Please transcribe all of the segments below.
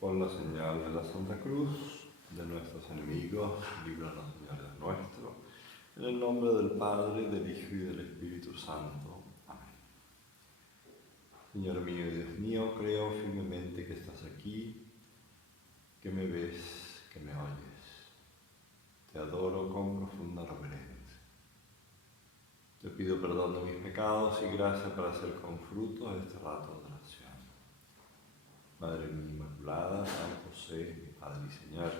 Por la señal de la Santa Cruz, de nuestros enemigos, líbranos, Señor Dios nuestro, en el nombre del Padre, del Hijo y del Espíritu Santo. Amén. Señor mío y Dios mío, creo firmemente que estás aquí, que me ves, que me oyes. Te adoro con profunda reverencia. Te pido perdón de mis pecados y gracia para hacer con fruto este rato de oración. Madre mía Inmaculada, San José, mi Padre y Señor,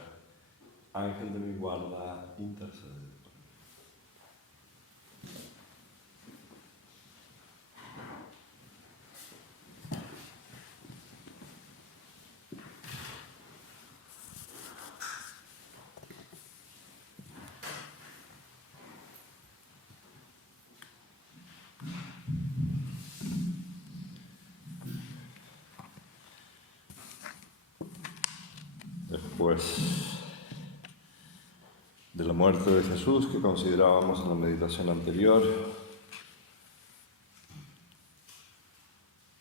Ángel de mi guarda, intercede por mí. Después de la muerte de Jesús, que considerábamos en la meditación anterior,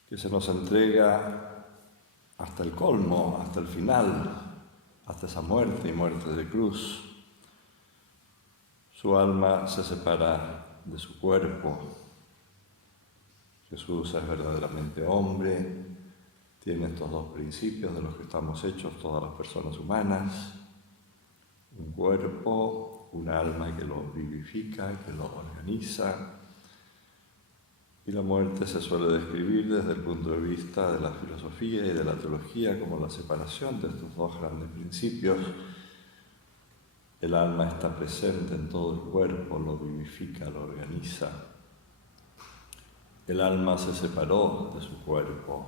que se nos entrega hasta el colmo, hasta el final, hasta esa muerte y muerte de cruz. Su alma se separa de su cuerpo. Jesús es verdaderamente hombre, tiene estos dos principios de los que estamos hechos todas las personas humanas: un cuerpo, un alma que lo vivifica, que lo organiza. Y la muerte se suele describir desde el punto de vista de la filosofía y de la teología como la separación de estos dos grandes principios. El alma está presente en todo el cuerpo, lo vivifica, lo organiza. El alma se separó de su cuerpo,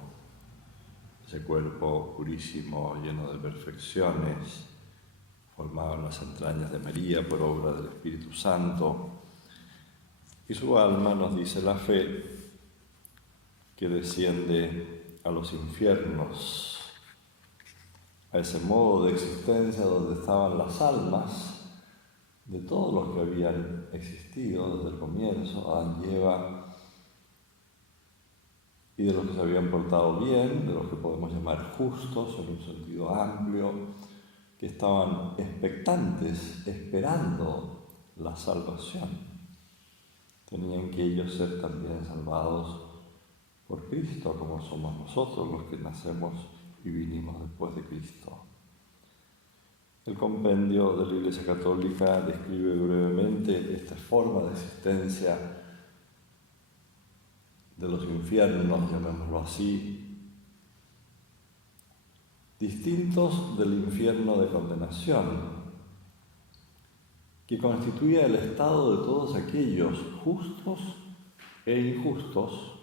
ese cuerpo purísimo, lleno de perfecciones, formado en las entrañas de María por obra del Espíritu Santo. Y su alma, nos dice la fe, que desciende a los infiernos, a ese modo de existencia donde estaban las almas de todos los que habían existido desde el comienzo, Adán y Eva, y de los que se habían portado bien, de los que podemos llamar justos en un sentido amplio, que estaban expectantes, esperando la salvación. Tenían que ellos ser también salvados por Cristo, como somos nosotros los que nacemos y vinimos después de Cristo. El compendio de la Iglesia Católica describe brevemente esta forma de existencia de los infiernos, llamémoslo así, distintos del infierno de condenación, que constituía el estado de todos aquellos justos e injustos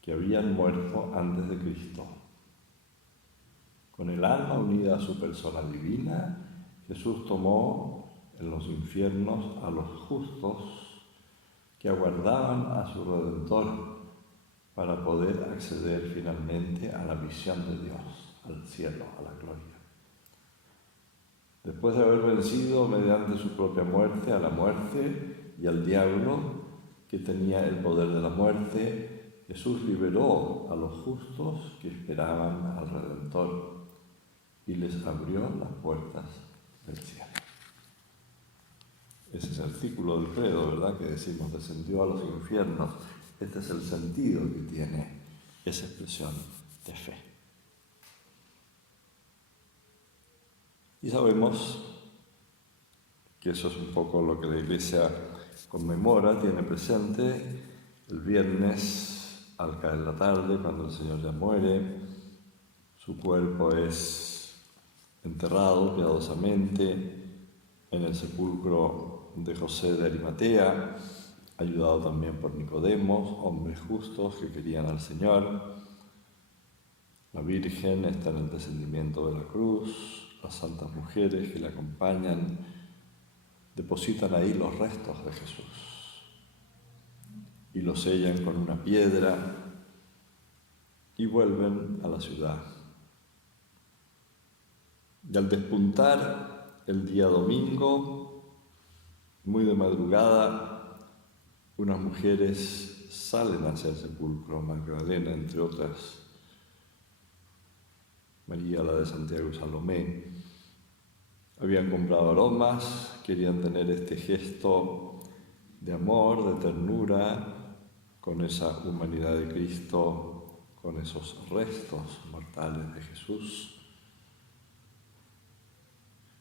que habían muerto antes de Cristo. Con el alma unida a su persona divina, Jesús tomó en los infiernos a los justos que aguardaban a su Redentor para poder acceder finalmente a la visión de Dios, al cielo, a la gloria. Después de haber vencido mediante su propia muerte a la muerte y al diablo, que tenía el poder de la muerte, Jesús liberó a los justos que esperaban al Redentor y les abrió las puertas del cielo. Ese es el artículo del credo, ¿verdad?, que decimos, descendió a los infiernos. Este es el sentido que tiene esa expresión de fe. Y sabemos que eso es un poco lo que la Iglesia conmemora, tiene presente el viernes al caer la tarde, cuando el Señor ya muere. Su cuerpo es enterrado piadosamente en el sepulcro de José de Arimatea, ayudado también por Nicodemos, hombres justos que querían al Señor. La Virgen está en el descendimiento de la cruz, las santas mujeres que la acompañan depositan ahí los restos de Jesús y los sellan con una piedra y vuelven a la ciudad. Y al despuntar el día domingo, muy de madrugada, unas mujeres salen hacia el sepulcro, Magdalena, entre otras, María, la de Santiago y Salomé, habían comprado aromas, querían tener este gesto de amor, de ternura, con esa humanidad de Cristo, con esos restos mortales de Jesús.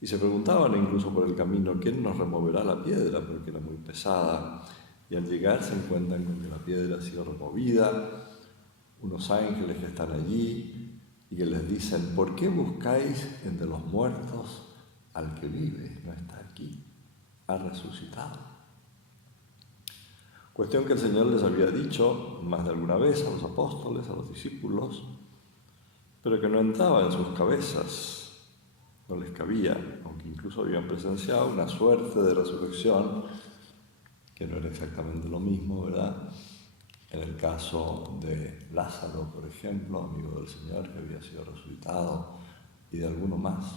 Y se preguntaban incluso por el camino, ¿quién nos removerá la piedra? Porque era muy pesada. Y al llegar se encuentran con que la piedra ha sido removida, unos ángeles que están allí y que les dicen, ¿por qué buscáis entre los muertos al que vive? No está aquí, ha resucitado. Cuestión que el Señor les había dicho más de alguna vez a los apóstoles, a los discípulos, pero que no entraba en sus cabezas. No les cabía, aunque incluso habían presenciado una suerte de resurrección, que no era exactamente lo mismo, ¿verdad? En el caso de Lázaro, por ejemplo, amigo del Señor, que había sido resucitado, y de alguno más.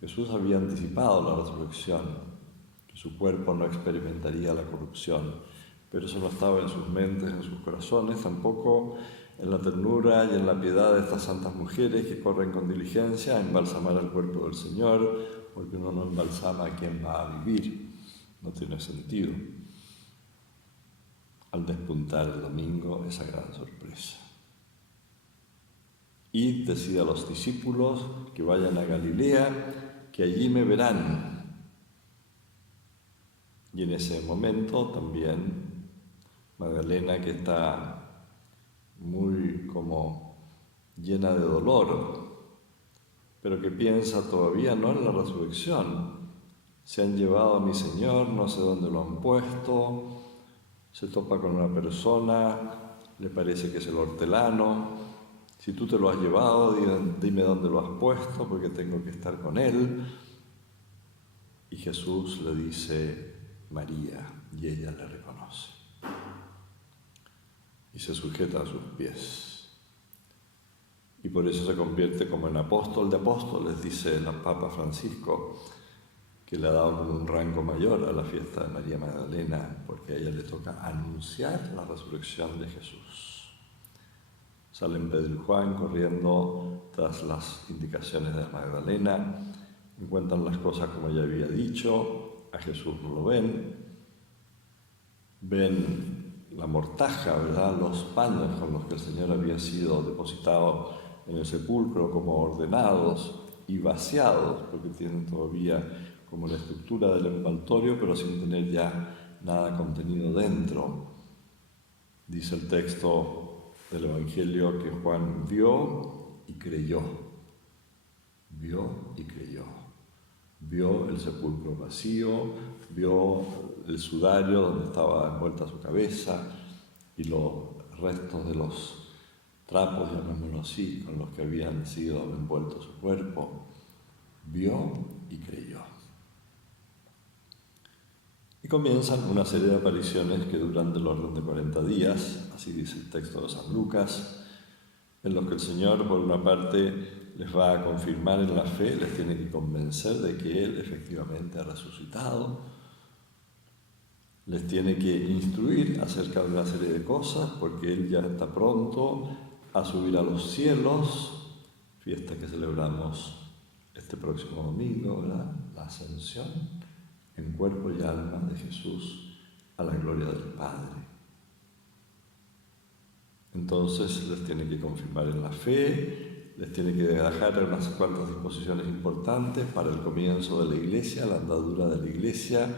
Jesús había anticipado la resurrección, que su cuerpo no experimentaría la corrupción, pero eso no estaba en sus mentes, en sus corazones, tampoco en la ternura y en la piedad de estas santas mujeres que corren con diligencia a embalsamar el cuerpo del Señor, porque uno no embalsama a quien va a vivir, no tiene sentido. Al despuntar el domingo, esa gran sorpresa. Id, decid a los discípulos que vayan a Galilea, que allí me verán. Y en ese momento también Magdalena, que está muy como llena de dolor, pero que piensa todavía no en la resurrección. Se han llevado a mi Señor, no sé dónde lo han puesto, se topa con una persona, le parece que es el hortelano. Si tú te lo has llevado, dime dónde lo has puesto, porque tengo que estar con él. Y Jesús le dice, María, y ella le reconoce. Y se sujeta a sus pies. Y por eso se convierte como en apóstol de apóstoles, dice el Papa Francisco, que le ha dado como un rango mayor a la fiesta de María Magdalena, porque a ella le toca anunciar la resurrección de Jesús. Salen Pedro y Juan corriendo tras las indicaciones de Magdalena, encuentran las cosas como ella había dicho, a Jesús no lo ven, ven la mortaja, ¿verdad?, los paños con los que el Señor había sido depositado en el sepulcro como ordenados y vaciados, porque tienen todavía como la estructura del envoltorio, pero sin tener ya nada contenido dentro. Dice el texto del Evangelio que Juan vio y creyó. Vio y creyó. Vio el sepulcro vacío, vio el sudario donde estaba envuelta su cabeza y los restos de los trapos, llamémoslo así, con los que habían sido envueltos su cuerpo. Vio y creyó. Y comienzan una serie de apariciones que duran del orden de 40 días, así dice el texto de San Lucas, en los que el Señor, por una parte, les va a confirmar en la fe, les tiene que convencer de que Él efectivamente ha resucitado, les tiene que instruir acerca de una serie de cosas, porque Él ya está pronto a subir a los cielos, fiesta que celebramos este próximo domingo, ¿verdad?, la Ascensión, en cuerpo y alma de Jesús a la gloria del Padre. Entonces les tiene que confirmar en la fe, les tiene que dejar unas cuantas disposiciones importantes para el comienzo de la Iglesia, la andadura de la Iglesia,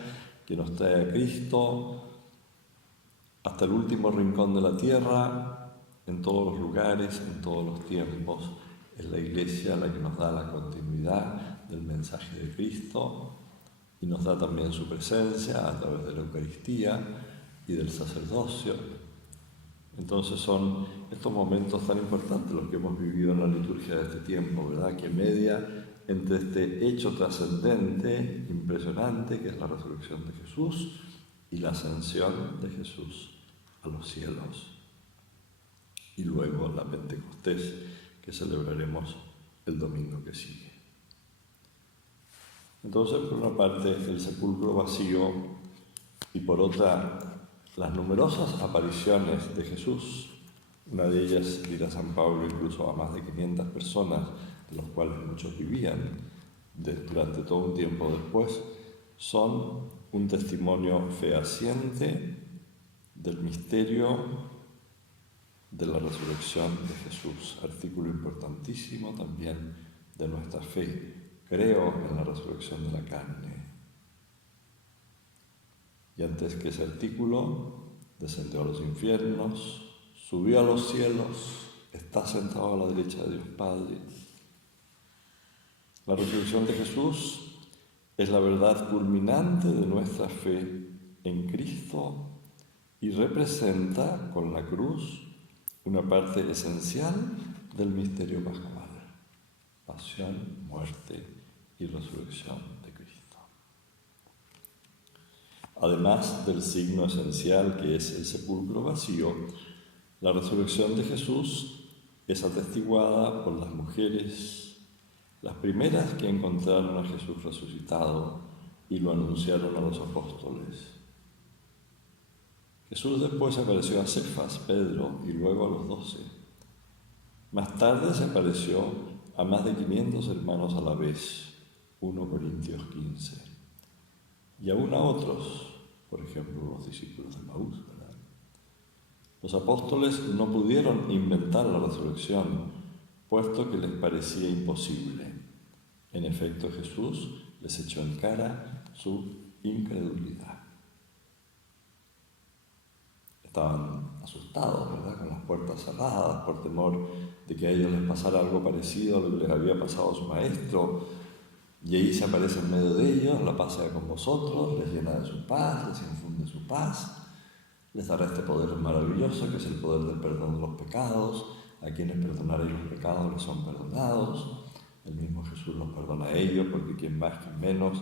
que nos trae a Cristo hasta el último rincón de la tierra, en todos los lugares, en todos los tiempos. Es la Iglesia la que nos da la continuidad del mensaje de Cristo y nos da también su presencia a través de la Eucaristía y del sacerdocio. Entonces son estos momentos tan importantes los que hemos vivido en la liturgia de este tiempo, ¿verdad?, que media entre este hecho trascendente, impresionante, que es la resurrección de Jesús, y la ascensión de Jesús a los cielos. Y luego la Pentecostés, que celebraremos el domingo que sigue. Entonces, por una parte, el sepulcro vacío y por otra, las numerosas apariciones de Jesús, Una de ellas, dirá San Pablo, incluso a más de 500 personas, de los cuales muchos vivían durante todo un tiempo después, son un testimonio fehaciente del misterio de la resurrección de Jesús, artículo importantísimo también de nuestra fe. Creo en la resurrección de la carne. Y antes que ese artículo, descendió a los infiernos, subió a los cielos, está sentado a la derecha de Dios Padre. La resurrección de Jesús es la verdad culminante de nuestra fe en Cristo y representa con la cruz una parte esencial del misterio pascual: pasión, muerte y resurrección de Cristo. Además del signo esencial que es el sepulcro vacío, la resurrección de Jesús es atestiguada por las mujeres, las primeras que encontraron a Jesús resucitado y lo anunciaron a los apóstoles. Jesús después apareció a Cefas, Pedro, y luego a los 12. Más tarde se apareció a más de 500 hermanos a la vez, 1 Corintios 15, y aún a otros, por ejemplo, los discípulos de Maús, ¿verdad? Los apóstoles no pudieron inventar la resurrección, puesto que les parecía imposible. En efecto, Jesús les echó en cara su incredulidad. Estaban asustados, ¿verdad?, con las puertas cerradas, por temor de que a ellos les pasara algo parecido a lo que les había pasado a su maestro. Y ahí se aparece en medio de ellos, la paz sea con vosotros, les llena de su paz, les infunde su paz, les dará este poder maravilloso que es el poder del perdón de los pecados. A quienes perdonaréis los pecados les son perdonados. El mismo Jesús los perdona a ellos, porque quien más, quien menos,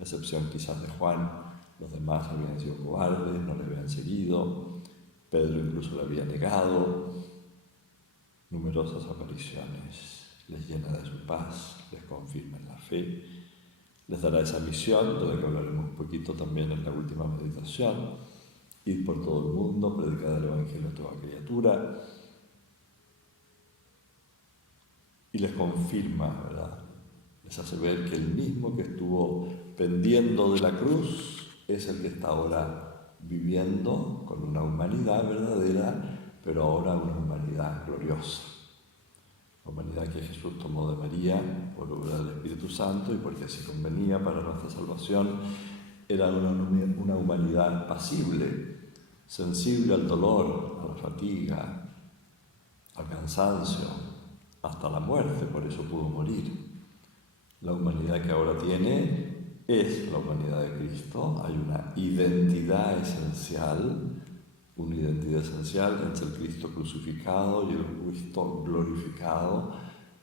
a excepción quizás de Juan, los demás habían sido cobardes, no le habían seguido. Pedro incluso le había negado. Numerosas apariciones. Les llena de su paz, les confirma en la fe, les dará esa misión, de la que hablaremos un poquito también en la última meditación: ir por todo el mundo, predicar el Evangelio a toda criatura, y les confirma, ¿verdad? Les hace ver que el mismo que estuvo pendiendo de la cruz es el que está ahora viviendo con una humanidad verdadera, pero ahora una humanidad gloriosa. La humanidad que Jesús tomó de María por obra del Espíritu Santo y porque así convenía para nuestra salvación, era una humanidad pasible, sensible al dolor, a la fatiga, al cansancio, hasta la muerte, por eso pudo morir. La humanidad que ahora tiene es la humanidad de Cristo. Hay una identidad esencial entre el Cristo crucificado y el Cristo glorificado,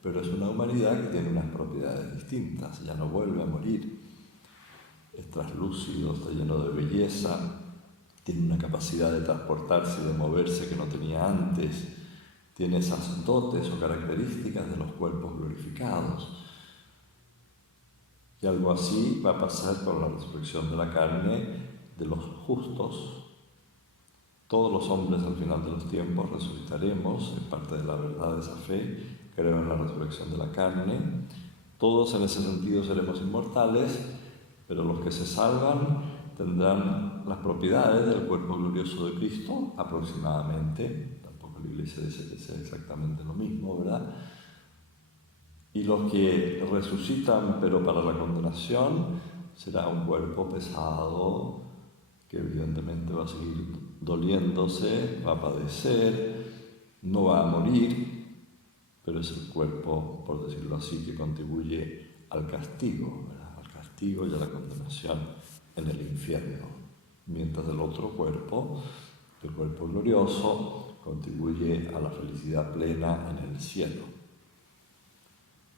pero es una humanidad que tiene unas propiedades distintas, ya no vuelve a morir. Es traslúcido, está lleno de belleza, tiene una capacidad de transportarse y de moverse que no tenía antes, tiene esas dotes o características de los cuerpos glorificados. Y algo así va a pasar con la resurrección de la carne de los justos. Todos los hombres al final de los tiempos resucitaremos, en parte de la verdad de esa fe, creo en la resurrección de la carne. Todos en ese sentido seremos inmortales, pero los que se salvan tendrán las propiedades del cuerpo glorioso de Cristo, aproximadamente. Tampoco la Iglesia dice que sea exactamente lo mismo, ¿verdad? Y los que resucitan, pero para la condenación, será un cuerpo pesado, que evidentemente va a seguir doliéndose, va a padecer, no va a morir, pero es el cuerpo, por decirlo así, que contribuye al castigo, ¿verdad? Al castigo y a la condenación en el infierno, mientras el otro cuerpo, el cuerpo glorioso, contribuye a la felicidad plena en el cielo.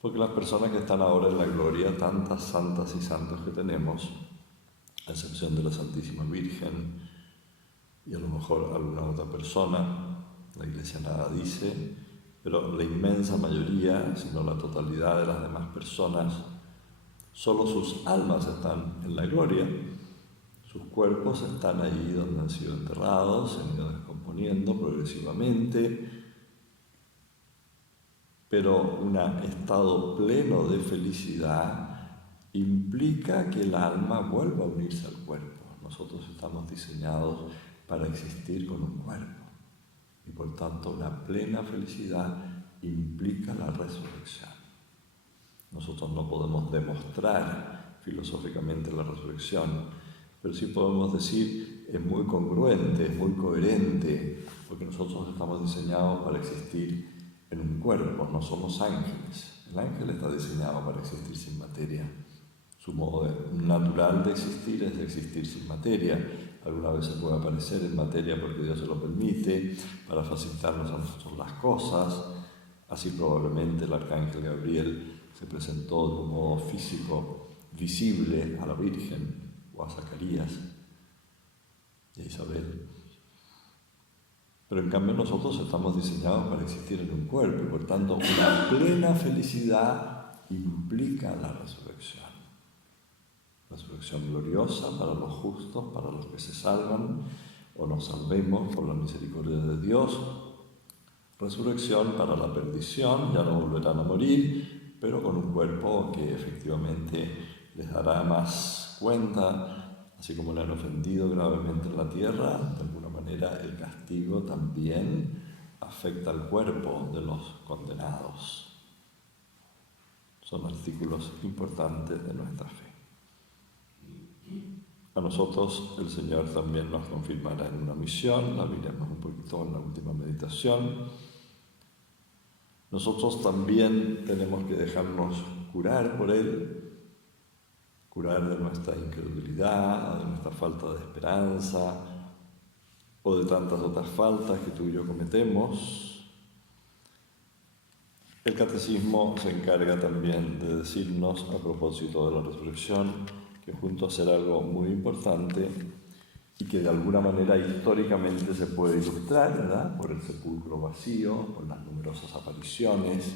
Porque las personas que están ahora en la gloria, tantas santas y santos que tenemos, a excepción de la Santísima Virgen y a lo mejor alguna otra persona, la Iglesia nada dice, pero la inmensa mayoría, si no la totalidad de las demás personas, solo sus almas están en la gloria, sus cuerpos están ahí donde han sido enterrados, se han ido descomponiendo progresivamente, Pero un estado pleno de felicidad implica que el alma vuelva a unirse al cuerpo. Nosotros estamos diseñados para existir con un cuerpo y por tanto una plena felicidad implica la resurrección. Nosotros no podemos demostrar filosóficamente la resurrección, pero sí podemos decir es muy congruente, es muy coherente, porque nosotros estamos diseñados para existir en un cuerpo, no somos ángeles. El ángel está diseñado para existir sin materia. Su modo natural de existir es de existir sin materia. Algunas veces puede aparecer en materia porque Dios se lo permite, para facilitarnos a nosotros las cosas. Así probablemente el arcángel Gabriel se presentó de un modo físico visible a la Virgen o a Zacarías y a Isabel. Pero en cambio nosotros estamos diseñados para existir en un cuerpo y por tanto una plena felicidad implica la resurrección. Resurrección gloriosa para los justos, para los que se salvan o nos salvemos por la misericordia de Dios. Resurrección para la perdición, ya no volverán a morir, pero con un cuerpo que efectivamente les dará más cuenta, así como le han ofendido gravemente en la tierra. De alguna manera el castigo también afecta al cuerpo de los condenados. Son artículos importantes de nuestra fe. A nosotros el Señor también nos confirmará en una misión, la veremos un poquito en la última meditación. Nosotros también tenemos que dejarnos curar por Él, curar de nuestra incredulidad, de nuestra falta de esperanza o de tantas otras faltas que tú y yo cometemos. El Catecismo se encarga también de decirnos, a propósito de la resurrección, que junto a ser algo muy importante y que de alguna manera históricamente se puede ilustrar, ¿verdad?, por el sepulcro vacío, por las numerosas apariciones.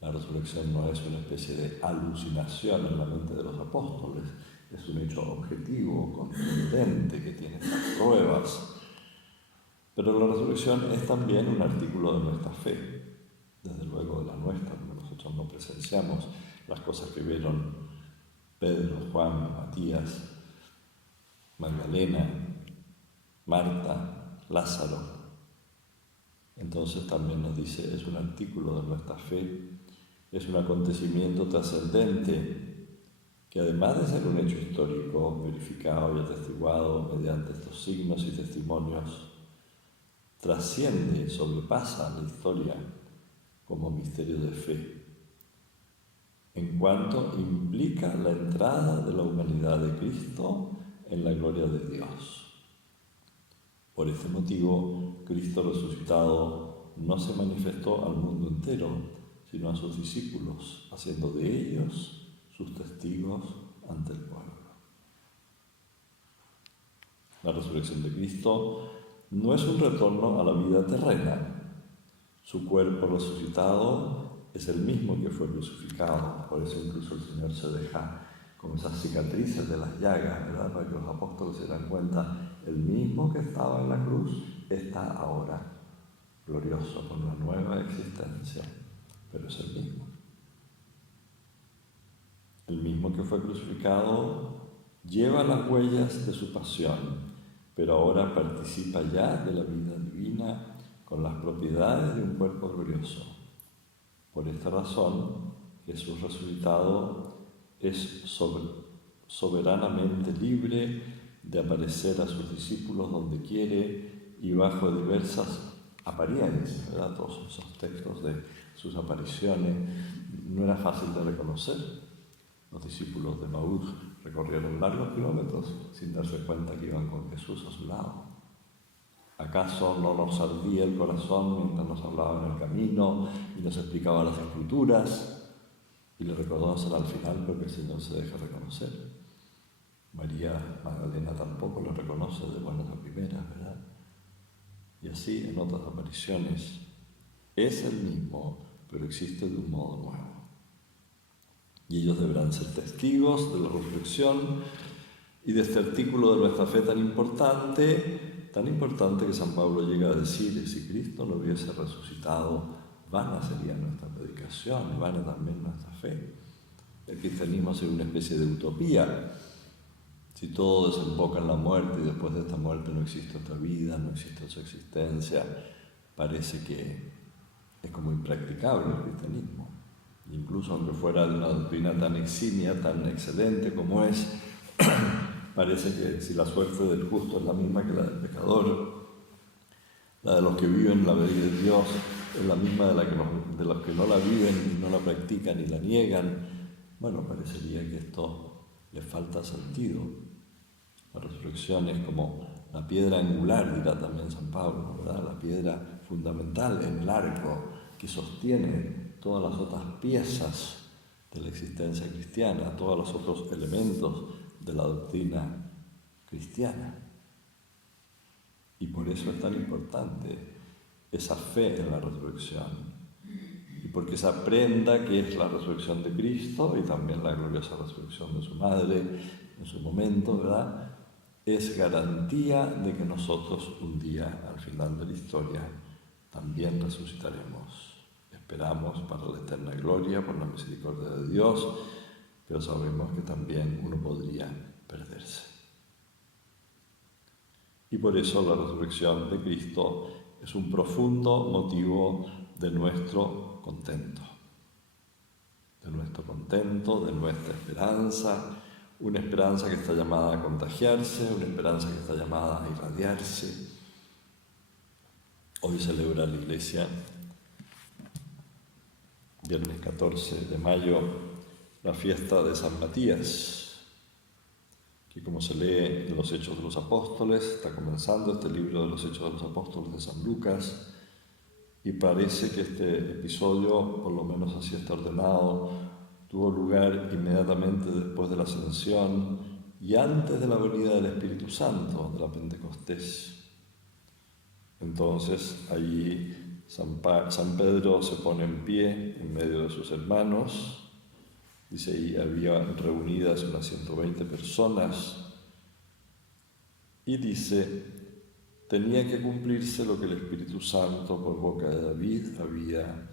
La resurrección no es una especie de alucinación en la mente de los apóstoles, es un hecho objetivo, contundente, que tiene estas pruebas. Pero la resurrección es también un artículo de nuestra fe, desde luego de la nuestra, porque nosotros no presenciamos las cosas que vieron Pedro, Juan, Matías, Magdalena, Marta, Lázaro. Entonces también nos dice, es un artículo de nuestra fe, es un acontecimiento trascendente que además de ser un hecho histórico, verificado y atestiguado mediante estos signos y testimonios, trasciende, sobrepasa la historia como misterio de fe, en cuanto implica la entrada de la humanidad de Cristo en la gloria de Dios. Por este motivo, Cristo resucitado no se manifestó al mundo entero, sino a sus discípulos, haciendo de ellos sus testigos ante el pueblo. La resurrección de Cristo no es un retorno a la vida terrena. Su cuerpo resucitado es el mismo que fue crucificado, por eso incluso el Señor se deja con esas cicatrices de las llagas, ¿verdad?, para que los apóstoles se den cuenta, el mismo que estaba en la cruz está ahora glorioso, con una nueva existencia, pero es el mismo. El mismo que fue crucificado lleva las huellas de su pasión, pero ahora participa ya de la vida divina con las propiedades de un cuerpo glorioso. Por esta razón, Jesús resucitado es soberanamente libre de aparecer a sus discípulos donde quiere y bajo diversas apariencias, ¿verdad? Todos esos textos de sus apariciones no era fácil de reconocer. Los discípulos de Maús recorrieron largos kilómetros sin darse cuenta que iban con Jesús a su lado. ¿Acaso no nos ardía el corazón mientras nos hablaba en el camino y nos explicaba las escrituras? Y le recordamos al final porque el Señor se deja reconocer. María Magdalena tampoco lo reconoce de buenas a primeras, ¿verdad? Y así en otras apariciones. Es el mismo, pero existe de un modo nuevo. Y ellos deberán ser testigos de la resurrección y de este artículo de nuestra fe tan importante que San Pablo llega a decir, si Cristo no hubiese resucitado, vana sería nuestra predicación, y vana también nuestra fe. El cristianismo sería una especie de utopía. Si todo desemboca en la muerte y después de esta muerte no existe otra vida, no existe otra existencia, parece que es como impracticable el cristianismo. Incluso aunque fuera de una doctrina tan eximia, tan excelente como es, parece que si la suerte del justo es la misma que la del pecador, la de los que viven la ley de Dios es la misma de los que no la viven y no la practican y la niegan, bueno, parecería que esto le falta sentido. La resurrección es como la piedra angular, dirá también San Pablo, ¿verdad? La piedra fundamental en el arco que sostiene todas las otras piezas de la existencia cristiana, todos los otros elementos de la doctrina cristiana. Y por eso es tan importante esa fe en la resurrección. Y porque esa prenda que es la resurrección de Cristo y también la gloriosa resurrección de su madre en su momento, ¿verdad?, es garantía de que nosotros un día, al final de la historia, también resucitaremos. Esperamos para la eterna gloria, por la misericordia de Dios, pero sabemos que también uno podría perderse. Y por eso la resurrección de Cristo es un profundo motivo de nuestro contento, de nuestra esperanza, una esperanza que está llamada a contagiarse, una esperanza que está llamada a irradiarse. Hoy celebra la Iglesia, viernes 14 de mayo, la fiesta de San Matías, que como se lee en los Hechos de los Apóstoles, está comenzando este libro de los Hechos de los Apóstoles de San Lucas, y parece que este episodio, por lo menos así está ordenado, tuvo lugar inmediatamente después de la Ascensión y antes de la venida del Espíritu Santo, de la Pentecostés. Entonces, allí San Pedro se pone en pie en medio de sus hermanos. Dice, ahí había reunidas unas 120 personas. Y dice, tenía que cumplirse lo que el Espíritu Santo por boca de David había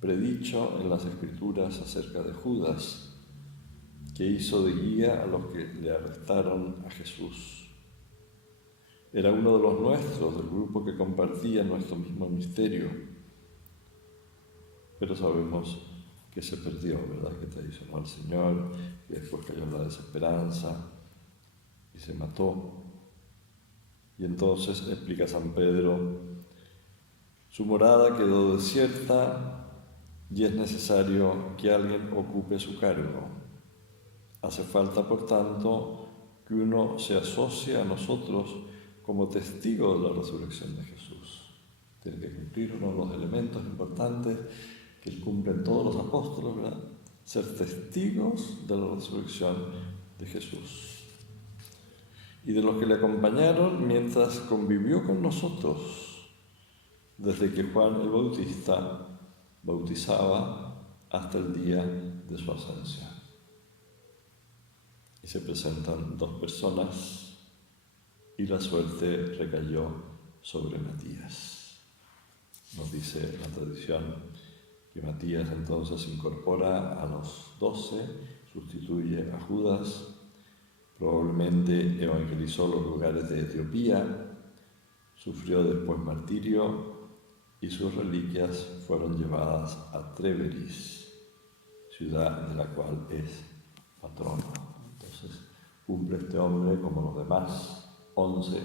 predicho en las Escrituras acerca de Judas, que hizo de guía a los que le arrestaron a Jesús. Era uno de los nuestros, del grupo que compartía nuestro mismo misterio, pero sabemos que se perdió, ¿verdad? Que traicionó al Señor, y después cayó en la desesperanza y se mató. Y entonces, explica San Pedro, su morada quedó desierta y es necesario que alguien ocupe su cargo. Hace falta, por tanto, que uno se asocie a nosotros como testigo de la resurrección de Jesús. Tiene que cumplir uno de los elementos importantes que cumplen todos los apóstoles, ¿verdad? Ser testigos de la resurrección de Jesús. Y de los que le acompañaron mientras convivió con nosotros, desde que Juan el Bautista bautizaba hasta el día de su ascensión. Y se presentan dos personas y la suerte recayó sobre Matías. Nos dice la tradición que Matías entonces se incorpora a los 12, sustituye a Judas, probablemente evangelizó los lugares de Etiopía, sufrió después martirio y sus reliquias fueron llevadas a Tréveris, ciudad de la cual es patrono. Entonces cumple este hombre, como los demás 11,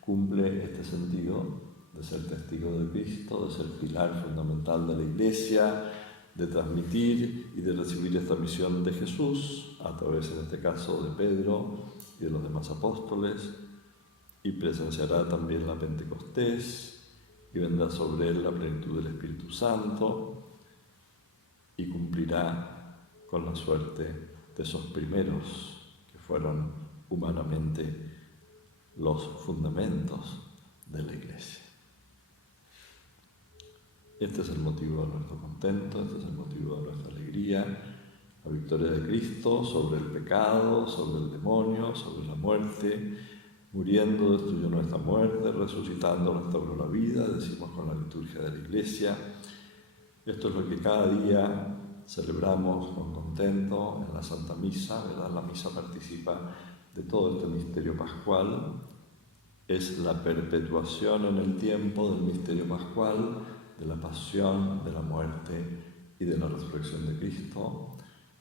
cumple este sentido de ser testigo de Cristo, de ser pilar fundamental de la Iglesia, de transmitir y de recibir esta misión de Jesús a través, en este caso, de Pedro y de los demás apóstoles, y presenciará también la Pentecostés, y vendrá sobre él la plenitud del Espíritu Santo, y cumplirá con la suerte de esos primeros que fueron humanamente los fundamentos de la Iglesia. Este es el motivo de nuestro contento, este es el motivo de nuestra alegría, la victoria de Cristo sobre el pecado, sobre el demonio, sobre la muerte. Muriendo destruyó nuestra muerte, resucitando restauró la vida, decimos con la liturgia de la Iglesia. Esto es lo que cada día celebramos con contento en la Santa Misa, ¿verdad? La misa participa de todo este misterio pascual. Es la perpetuación en el tiempo del misterio pascual, de la pasión, de la muerte y de la resurrección de Cristo.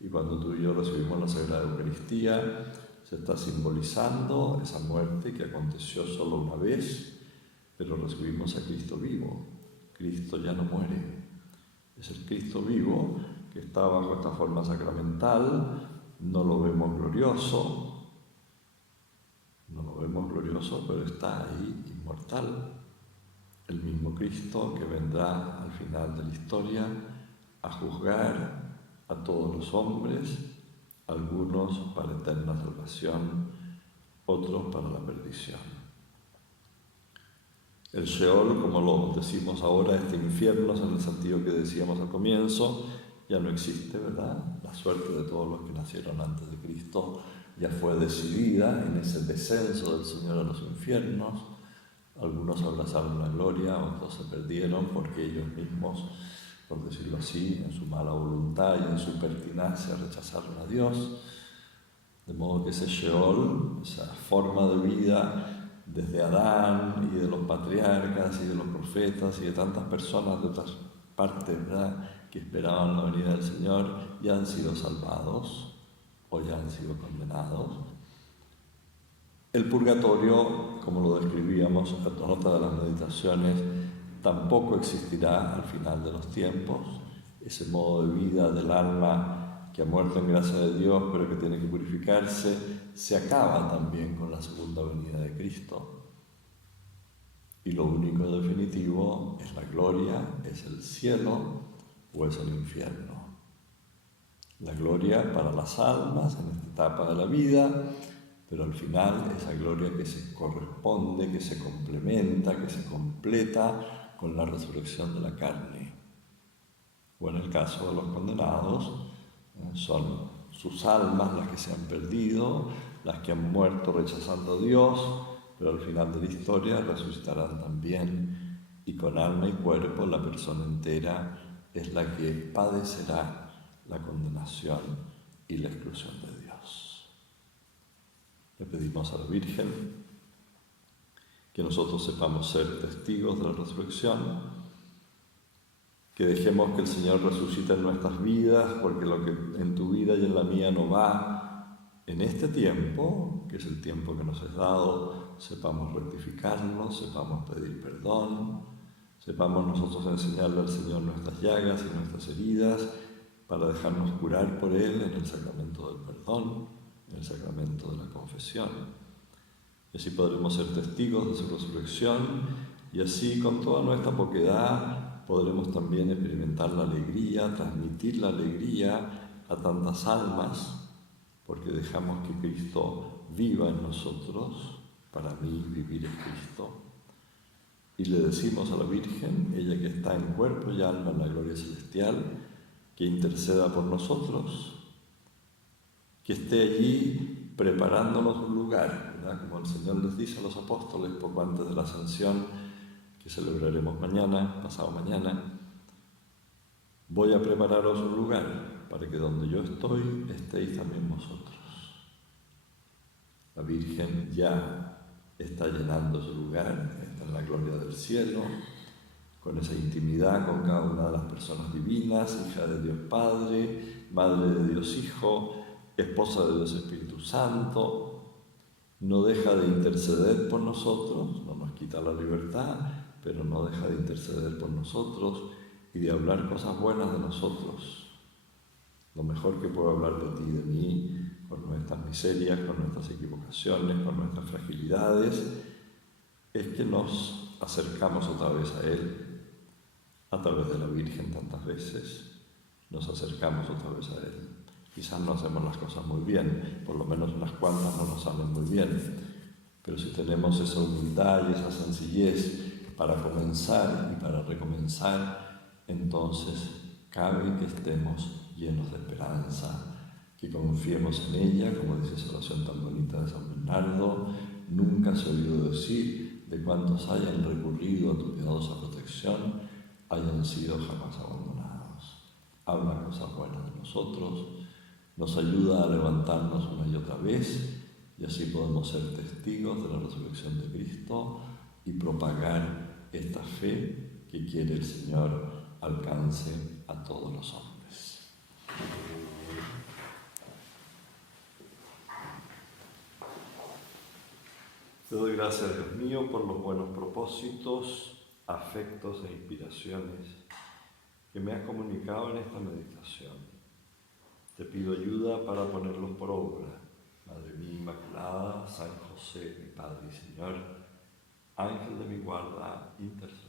Y cuando tú y yo recibimos la Sagrada Eucaristía, se está simbolizando esa muerte que aconteció solo una vez, pero recibimos a Cristo vivo. Cristo ya no muere. Es el Cristo vivo que está bajo esta forma sacramental. No lo vemos glorioso, pero está ahí inmortal. El mismo Cristo que vendrá al final de la historia a juzgar a todos los hombres, algunos para eterna salvación, otros para la perdición. El Sheol, como lo decimos ahora, este infierno, en el sentido que decíamos al comienzo, ya no existe, ¿verdad? La suerte de todos los que nacieron antes de Cristo ya fue decidida en ese descenso del Señor a los infiernos. Algunos abrazaron la gloria, otros se perdieron porque ellos mismos, por decirlo así, en su mala voluntad y en su pertinacia rechazaron a Dios. De modo que ese Sheol, esa forma de vida desde Adán y de los patriarcas y de los profetas y de tantas personas de otras partes, ¿verdad?, que esperaban la venida del Señor, ya han sido salvados o ya han sido condenados. El purgatorio, como lo describíamos en la nota de las meditaciones, tampoco existirá al final de los tiempos. Ese modo de vida del alma que ha muerto en gracia de Dios, pero que tiene que purificarse, se acaba también con la segunda venida de Cristo. Y lo único definitivo es la gloria, es el cielo o es el infierno. La gloria para las almas en esta etapa de la vida, pero al final esa gloria que se corresponde, que se complementa, que se completa con la resurrección de la carne. O en el caso de los condenados, son sus almas las que se han perdido, las que han muerto rechazando a Dios, pero al final de la historia resucitarán también, y con alma y cuerpo la persona entera es la que padecerá la condenación y la exclusión de Dios. Le pedimos a la Virgen que nosotros sepamos ser testigos de la resurrección, que dejemos que el Señor resucite en nuestras vidas, porque lo que en tu vida y en la mía no va en este tiempo, que es el tiempo que nos es dado, sepamos rectificarnos, sepamos pedir perdón, sepamos nosotros enseñarle al Señor nuestras llagas y nuestras heridas para dejarnos curar por Él en el sacramento del perdón, en el sacramento de la confesión. Y así podremos ser testigos de su resurrección y así con toda nuestra poquedad podremos también experimentar la alegría, transmitir la alegría a tantas almas, porque dejamos que Cristo viva en nosotros. Para mí vivir es Cristo. Y le decimos a la Virgen, ella que está en cuerpo y alma en la gloria celestial, que interceda por nosotros, que esté allí preparándonos un lugar, ¿verdad? Como el Señor les dice a los apóstoles poco antes de la ascensión, que celebraremos mañana, pasado mañana: voy a prepararos un lugar para que donde yo estoy estéis también vosotros. La Virgen ya está llenando su lugar, está en la gloria del cielo, con esa intimidad con cada una de las personas divinas, hija de Dios Padre, madre de Dios Hijo, esposa de Dios Espíritu Santo. No deja de interceder por nosotros, no nos quita la libertad, pero no deja de interceder por nosotros y de hablar cosas buenas de nosotros. Lo mejor que puedo hablar de ti y de mí, con nuestras miserias, con nuestras equivocaciones, con nuestras fragilidades, es que nos acercamos otra vez a Él. A través de la Virgen tantas veces nos acercamos otra vez a Él. Quizás no hacemos las cosas muy bien, por lo menos unas cuantas no nos salen muy bien, pero si tenemos esa humildad y esa sencillez para comenzar y para recomenzar, entonces cabe que estemos llenos de esperanza, que confiemos en ella, como dice esa oración tan bonita de San Bernardo: nunca se ha oído decir de cuantos hayan recurrido a tu piadosa protección, hayan sido jamás abandonados. habla cosas buenas de nosotros, nos ayuda a levantarnos una y otra vez y así podemos ser testigos de la resurrección de Cristo y propagar esta fe que quiere el Señor alcance a todos los hombres. Te doy gracias, Dios mío, por los buenos propósitos, afectos e inspiraciones que me has comunicado en esta meditación. Te pido ayuda para ponerlos por obra. Madre mía Inmaculada, San José, mi Padre y Señor, Ángel de mi guarda, intercede.